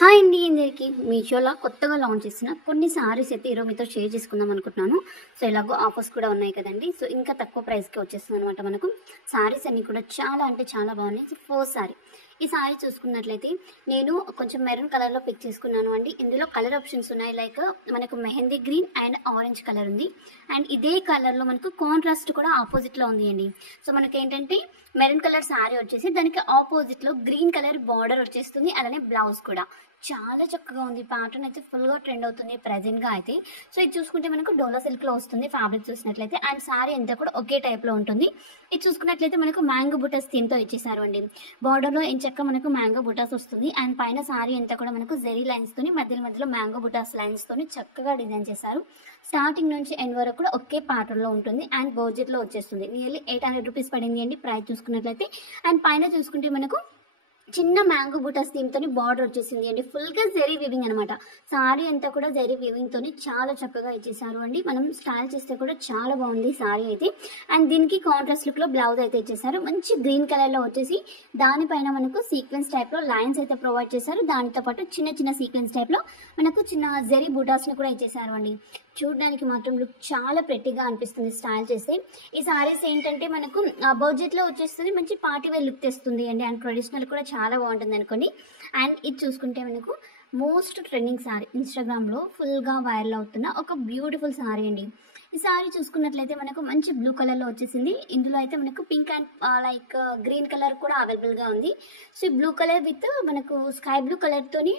Hi అండి అందరికి మీషోలో కొత్తగా లాంచ్ చేసిన కొన్ని సారీస్ అయితే ఈరోజు మీతో షేర్ చేసుకుందాం అనుకుంటున్నాను. సో ఇలాగో ఆఫర్స్ కూడా ఉన్నాయి కదండి. సో ఇంకా తక్కువ ప్రైస్కి వచ్చేస్తుంది అనమాట. మనకు సారీస్ అన్నీ కూడా చాలా అంటే చాలా బాగున్నాయి. సో ఫస్ట్ సారీ, ఈ సారీ చూసుకున్నట్లయితే నేను కొంచెం మెరూన్ కలర్లో పిక్ చేసుకున్నాను అండి. ఇందులో కలర్ ఆప్షన్స్ ఉన్నాయి. లైక్ మనకు mehndi green and orange colour ఉంది. అండ్ ఇదే కలర్లో మనకు కాంట్రాస్ట్ కూడా ఆపోజిట్లో ఉంది అండి. సో మనకి ఏంటంటే మెరూన్ కలర్ సారీ వచ్చేసి దానికి ఆపోజిట్లో గ్రీన్ కలర్ బార్డర్ వచ్చేస్తుంది. అలానే బ్లౌజ్ కూడా చాలా చక్కగా ఉంది. ప్యాటర్న్ అయితే ఫుల్గా ట్రెండ్ అవుతుంది ప్రెజెంట్గా అయితే. సో ఇది చూసుకుంటే మనకు డోలా సిల్క్లో వస్తుంది ఫ్యాబ్రిక్ చూసినట్లయితే. అండ్ సారీ అంతా కూడా ఒకే టైప్లో ఉంటుంది. ఇది చూసుకున్నట్లయితే మనకు మ్యాంగో బుటాస్ థీమ్తో ఇచ్చేసారు అండి. బార్డర్లో ఎంచక్క మనకు మ్యాంగో బుటాస్ వస్తుంది. అండ్ పైన సారీ అంతా కూడా మనకు జెరీ లైన్స్తోని మధ్యలో మ్యాంగో బుటాస్ లైన్స్తోని చక్కగా డిజైన్ చేశారు. స్టార్టింగ్ నుంచి ఎండ్ వరకు కూడా ఒకే ప్యాటర్న్లో ఉంటుంది. అండ్ బడ్జెట్లో వచ్చేస్తుంది. నియర్లీ 800 రూపీస్ పడింది అండి ప్రైస్ చూసుకున్నట్లయితే. అండ్ పైన చూసుకుంటే మనకు చిన్న మ్యాంగో బుటాస్ థీమ్తోని బార్డర్ వచ్చేసింది అండి. ఫుల్గా జెరీ వీవింగ్ అనమాట. సారీ అంతా కూడా జెరీ వీవింగ్తోని చాలా చక్కగా ఇచ్చేసారు అండి. మనం స్టైల్ చేస్తే కూడా చాలా బాగుంది సారీ అయితే. అండ్ దీనికి కాంట్రాస్ట్ లుక్లో బ్లౌజ్ అయితే ఇచ్చేసారు. మంచి గ్రీన్ కలర్లో వచ్చేసి దానిపైన మనకు సీక్వెన్స్ టైప్లో లైన్స్ అయితే ప్రొవైడ్ చేశారు. దానితో పాటు చిన్న చిన్న సీక్వెన్స్ టైప్లో మనకు చిన్న జెరీ బుటాస్ని కూడా ఇచ్చేసారు అండి. చూడడానికి మాత్రం లుక్ చాలా ప్రెట్టిగా అనిపిస్తుంది స్టైల్ చేస్తే. ఈ సారీస్ ఏంటంటే మనకు బడ్జెట్లో వచ్చేస్తుంది. మంచి పార్టీ వేర్ లుక్ తెస్తుంది అండి. అండ్ ట్రెడిషనల్ కూడా చాలా బాగుంటుంది అనుకోండి. అండ్ ఇది చూసుకుంటే మనకు మోస్ట్ ట్రెండింగ్ సారీ, ఇన్స్టాగ్రామ్లో ఫుల్గా వైరల్ అవుతున్న ఒక బ్యూటిఫుల్ సారీ అండి. ఈ సారీ చూసుకున్నట్లయితే మనకు మంచి బ్లూ కలర్లో వచ్చేసింది. ఇందులో అయితే మనకు pink and like green colour కూడా అవైలబుల్గా ఉంది. సో ఈ బ్లూ కలర్ విత్ మనకు స్కై బ్లూ కలర్తోని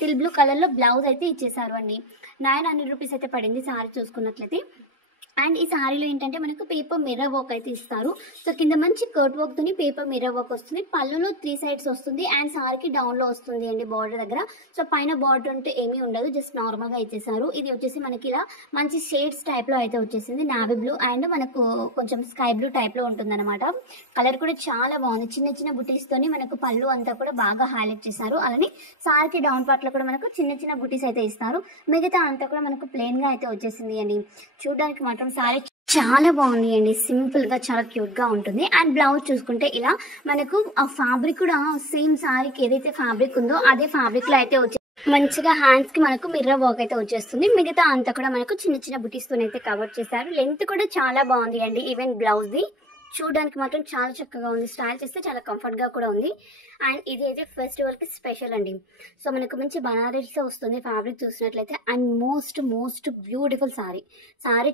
టిల్ బ్లూ కలర్లో బ్లౌజ్ అయితే ఇచ్చేసారు అండి. 900 రూపీస్ అయితే పడింది సారీ చూసుకున్నట్లయితే. అండ్ ఈ సారీలో ఏంటంటే మనకు పేపర్ మిర్రర్ వర్క్ అయితే ఇస్తారు. సో కింద మంచి కర్ట్ వర్క్ తోని పేపర్ మిర్రర్ వర్క్ వస్తుంది. పళ్ళులో 3 సైడ్స్ వస్తుంది. అండ్ సారీకి డౌన్ లో వస్తుంది అండి బార్డర్ దగ్గర. సో పైన బార్డర్ అంటే ఏమీ ఉండదు, జస్ట్ నార్మల్ గా ఇచ్చేసారు. ఇది వచ్చేసి మనకి ఇలా మంచి షేడ్స్ టైప్ లో అయితే వచ్చేసింది. నావీ బ్లూ అండ్ మనకు కొంచెం స్కై బ్లూ టైప్ లో ఉంటుంది అనమాట. కలర్ కూడా చాలా బాగుంది. చిన్న చిన్న బుటీస్ తోని మనకు పళ్ళు అంతా కూడా బాగా హైలైట్ చేశారు. అలానే సారీకి డౌన్ పార్ట్ లో కూడా మనకు చిన్న చిన్న బుటీస్ అయితే ఇస్తారు. మిగతా అంతా కూడా మనకు ప్లెయిన్ గా అయితే వచ్చేసింది అండి. చూడడానికి మాత్రం సారీ చాలా బాగుంది అండి. సింపుల్ గా చాలా క్యూట్ గా ఉంటుంది. అండ్ బ్లౌజ్ చూసుకుంటే ఇలా మనకు ఆ ఫ్యాబ్రిక్ కూడా సేమ్ సారీకి ఏదైతే ఫ్యాబ్రిక్ ఉందో అదే ఫ్యాబ్రిక్ లో అయితే వచ్చే మంచిగా హ్యాండ్స్ కి మనకు మిర్రర్ వర్క్ అయితే వచ్చేస్తుంది. మిగతా అంతా కూడా మనకు చిన్న చిన్న బుటీస్ తో అయితే కవర్ చేశారు. లెంత్ కూడా చాలా బాగుంది అండి. ఈవెన్ బ్లౌజ్ ది చూడడానికి మాత్రం చాలా చక్కగా ఉంది. స్టైల్ చేస్తే చాలా కంఫర్ట్ గా కూడా ఉంది. అండ్ ఇది అయితే ఫెస్టివల్ కి స్పెషల్ అండి. సో మనకు మంచి బనారస్ వస్తుంది ఫ్యాబ్రిక్ చూసినట్లయితే. అండ్ మోస్ట్ బ్యూటిఫుల్ సారీ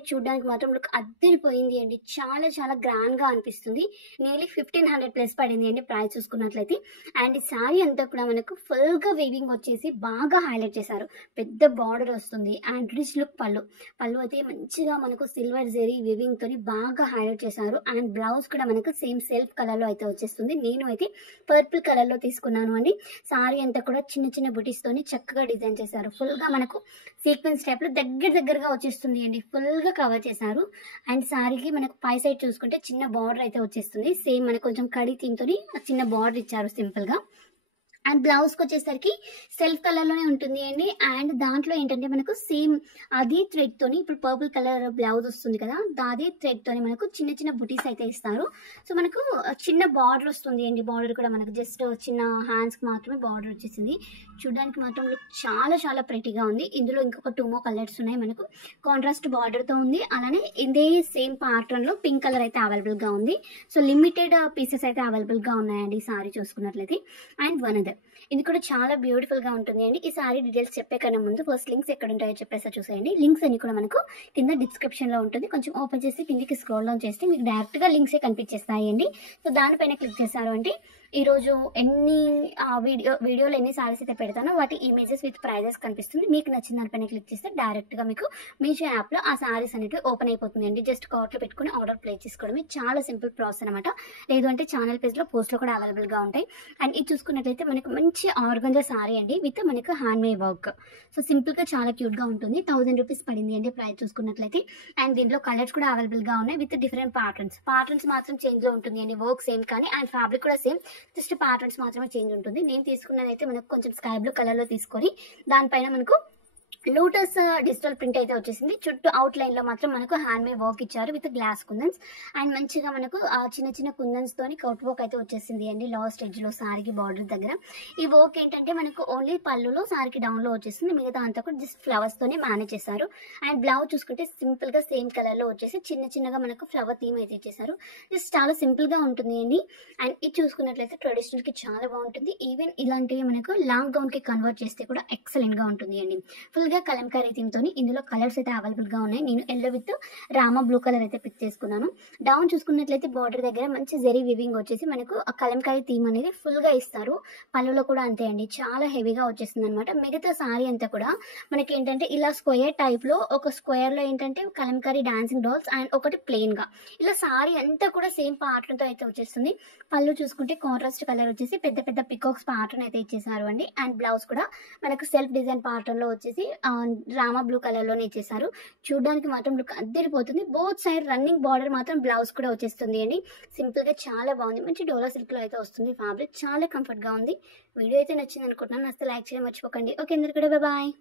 చూడడానికి మాత్రం లుక్ అద్దరిపోయింది అండి. చాలా చాలా గ్రాండ్ గా అనిపిస్తుంది. నియర్లీ 1500 ప్లస్ పడింది అండి ప్రైస్ చూసుకున్నట్లయితే. అండ్ ఈ సారీ అంతా కూడా మనకు ఫుల్ గా వీవింగ్ వచ్చేసి బాగా హైలైట్ చేశారు. పెద్ద బార్డర్ వస్తుంది. అండ్ రిచ్ లుక్ పళ్ళు అయితే మంచిగా మనకు సిల్వర్ జెరీ వీవింగ్ తోని బాగా హైలైట్ చేశారు. అండ్ బ్లౌజ్ కూడా మనకు సేమ్ సెల్ఫ్ కలర్ లో అయితే వచ్చేస్తుంది. నేను అయితే పర్పుల్ కలర్ లో తీసుకున్నాను అండి. సారీ అంతా కూడా చిన్న చిన్న బుటీస్ తోని చక్కగా డిజైన్ చేశారు. ఫుల్ గా మనకు సీక్వెన్స్ టైప్ లో దగ్గరగా వచ్చేస్తుంది అండి. ఫుల్ గా కవర్ చేశారు. అండ్ సారీకి మనకు పై సైడ్ చూసుకుంటే చిన్న బార్డర్ అయితే వచ్చేస్తుంది. సేమ్ మనకు కొంచెం కడి థీమ్ తోని చిన్న బార్డర్ ఇచ్చారు సింపుల్ గా. అండ్ బ్లౌజ్కి వచ్చేసరికి సెల్ఫ్ కలర్లోనే ఉంటుంది అండి. అండ్ దాంట్లో ఏంటంటే మనకు సేమ్ అదే థ్రెడ్తోని ఇప్పుడు పర్పుల్ కలర్ బ్లౌజ్ వస్తుంది కదా, అదే థ్రెడ్తోని మనకు చిన్న చిన్న బుటీస్ అయితే ఇస్తారు. సో మనకు చిన్న బార్డర్ వస్తుంది అండి. బార్డర్ కూడా మనకు జస్ట్ చిన్న హ్యాండ్స్కి మాత్రమే బార్డర్ వచ్చేసింది. చూడడానికి మాత్రం లుక్ చాలా చాలా ప్రెటీగా ఉంది. ఇందులో ఇంకొక 2 more కలర్స్ ఉన్నాయి. మనకు కాంట్రాస్ట్ బార్డర్తో ఉంది. అలానే ఇదే సేమ్ ప్యాటర్న్లో పింక్ కలర్ అయితే అవైలబుల్గా ఉంది. సో లిమిటెడ్ పీసెస్ అయితే అవైలబుల్గా ఉన్నాయండి ఈ సారీ చూసుకున్నట్లయితే. అండ్ వన్ అదర్ ఇది కూడా చాలా బ్యూటిఫుల్ గా ఉంటుంది అండి. ఈ సారీ డీటెయిల్స్ చెప్పే కన్నా ముందు ఫస్ట్ లింక్స్ ఎక్కడ ఉంటాయో చెప్పేసి చూసేయండి. లింక్స్ అన్ని కూడా మనకు కింద డిస్క్రిప్షన్ లో ఉంటుంది. కొంచెం ఓపెన్ చేసి కిందికి స్క్రోల్ డౌన్ చేస్తే మీకు డైరెక్ట్ గా లింక్సే కనిపించేస్తాయండి. సో దానిపైన క్లిక్ చేశారు అంటే ఈరోజు ఎన్ని వీడియోలు ఎన్ని సారీస్ అయితే పెడతానో వాటి ఇమేజెస్ విత్ ప్రైజెస్ కనిపిస్తుంది. మీకు నచ్చిన దానిపైన క్లిక్ చేస్తే డైరెక్ట్ గా మీకు మీషో యాప్ లో ఆ సారీస్ అనేవి ఓపెన్ అయిపోతుంది అండి. జస్ట్ కార్ట్ లో పెట్టుకుని ఆర్డర్ ప్లేస్ చేసుకోవడమే. చాలా సింపుల్ ప్రాసెస్ అనమాట. లేదు అంటే ఛానల్ పేజ్ లో పోస్ట్ లో కూడా అవైలబుల్ గా ఉంటాయి. అండ్ ఇది చూసుకున్నట్లయితే మనకు మంచి ఆర్గంజా సారీ అండి విత్ మనకు hand made work. So simple గా చాలా క్యూట్ గా ఉంటుంది. 1000 రూపీస్ పడింది అండి ప్రైస్ చూసుకున్నట్లయితే. అండ్ దీంట్లో కలర్స్ కూడా అవైలబుల్ గా ఉన్నాయి విత్ డిఫరెంట్ ప్యాటర్న్స్ మాత్రం చేంజ్ లో ఉంటుంది అండి. వర్క్ సేమ్ కానీ అండ్ ఫ్యాబ్రిక్ కూడా సేమ్, జస్ట్ ప్యాటర్న్స్ మాత్రమే చేంజ్ ఉంటుంది. నేను తీసుకున్నదైతే మనకు కొంచెం స్కై బ్లూ కలర్ లో తీసుకొని దానిపైన మనకు లోటస్ డిజిటల్ ప్రింట్ అయితే వచ్చేసింది. చుట్టూ అవుట్ లైన్ లో మాత్రం మనకు హ్యాండ్ మేడ్ వర్క్ ఇచ్చారు విత్ గ్లాస్ కుందన్స్. అండ్ మంచిగా మనకు చిన్న చిన్న కుందన్స్ తోని కౌట్ వర్క్ అయితే వచ్చేసింది అండి లాస్ట్ ఎడ్జ్ లో సారీకి బార్డర్ దగ్గర. ఈ వర్క్ ఏంటంటే మనకు ఓన్లీ పళ్ళులో సారీకి డౌన్ లో వచ్చేసింది, మిగతా అంతా కూడా జస్ట్ ఫ్లవర్స్ తోనే మేనేజ్ చేశారు. అండ్ బ్లౌజ్ చూసుకుంటే సింపుల్ గా సేమ్ కలర్ లో వచ్చేసి చిన్న చిన్నగా మనకు ఫ్లవర్ థీమ్ అయితే ఇచ్చేసారు. జస్ట్ చాలా సింపుల్ గా ఉంటుంది అండి. అండ్ ఇది చూసుకున్నట్లయితే ట్రెడిషనల్ కి చాలా బాగుంటుంది. ఈవెన్ ఇలాంటివి మనకు లాంగ్ గౌన్ కి కన్వర్ట్ చేస్తే కూడా ఎక్సలెంట్ గా ఉంటుంది అండి. ఫుల్ గా కలంకారీ థీమ్ తోని ఇందులో కలర్స్ అయితే అవైలబుల్ గా ఉన్నాయి. నేను yellow with Rama blue colour అయితే పిక్ చేసుకున్నాను. డౌన్ చూసుకున్నట్లయితే బార్డర్ దగ్గర మంచి జరీ వివింగ్ వచ్చేసి మనకు ఆ కలంకారీ థీమ్ అనేది ఫుల్ గా ఇస్తారు. పళ్ళులో కూడా అంతే అండి, చాలా హెవీగా వచ్చేస్తుంది అనమాట. మిగతా సారీ అంతా కూడా మనకి ఏంటంటే ఇలా స్క్వేర్ టైప్ లో, ఒక స్క్వేర్ లో ఏంటంటే కలంకారీ డాన్సింగ్ డాల్స్ అండ్ ఒకటి ప్లెయిన్ గా, ఇలా సారీ అంతా కూడా సేమ్ పాటర్న్ తో అయితే వచ్చేస్తుంది. పళ్ళు చూసుకుంటే కాంట్రాస్ట్ కలర్ వచ్చేసి పెద్ద పెద్ద పికాక్స్ పాటర్న్ అయితే ఇచ్చేసారు అండి. అండ్ బ్లౌజ్ కూడా మనకు సెల్ఫ్ డిజైన్ పాటర్న్ లో వచ్చేసి రామా బ్లూ కలర్ లోనే ఇచ్చేసారు. చూడడానికి మాత్రం లుక్ అద్దరిపోతుంది. బోత్ సైడ్ రన్నింగ్ బార్డర్ మాత్రం బ్లౌజ్ కూడా వచ్చేస్తుంది అండి. సింపుల్ గా చాలా బాగుంది. మంచి డోలా సిల్క్ లో అయితే వస్తుంది. ఫ్యాబ్రిక్ చాలా కంఫర్ట్ గా ఉంది. వీడియో అయితే నచ్చింది అనుకుంటున్నాను. అసలు లైక్ చేయడం మర్చిపోకండి. ఓకే అందరికీ కూడా బాయ్.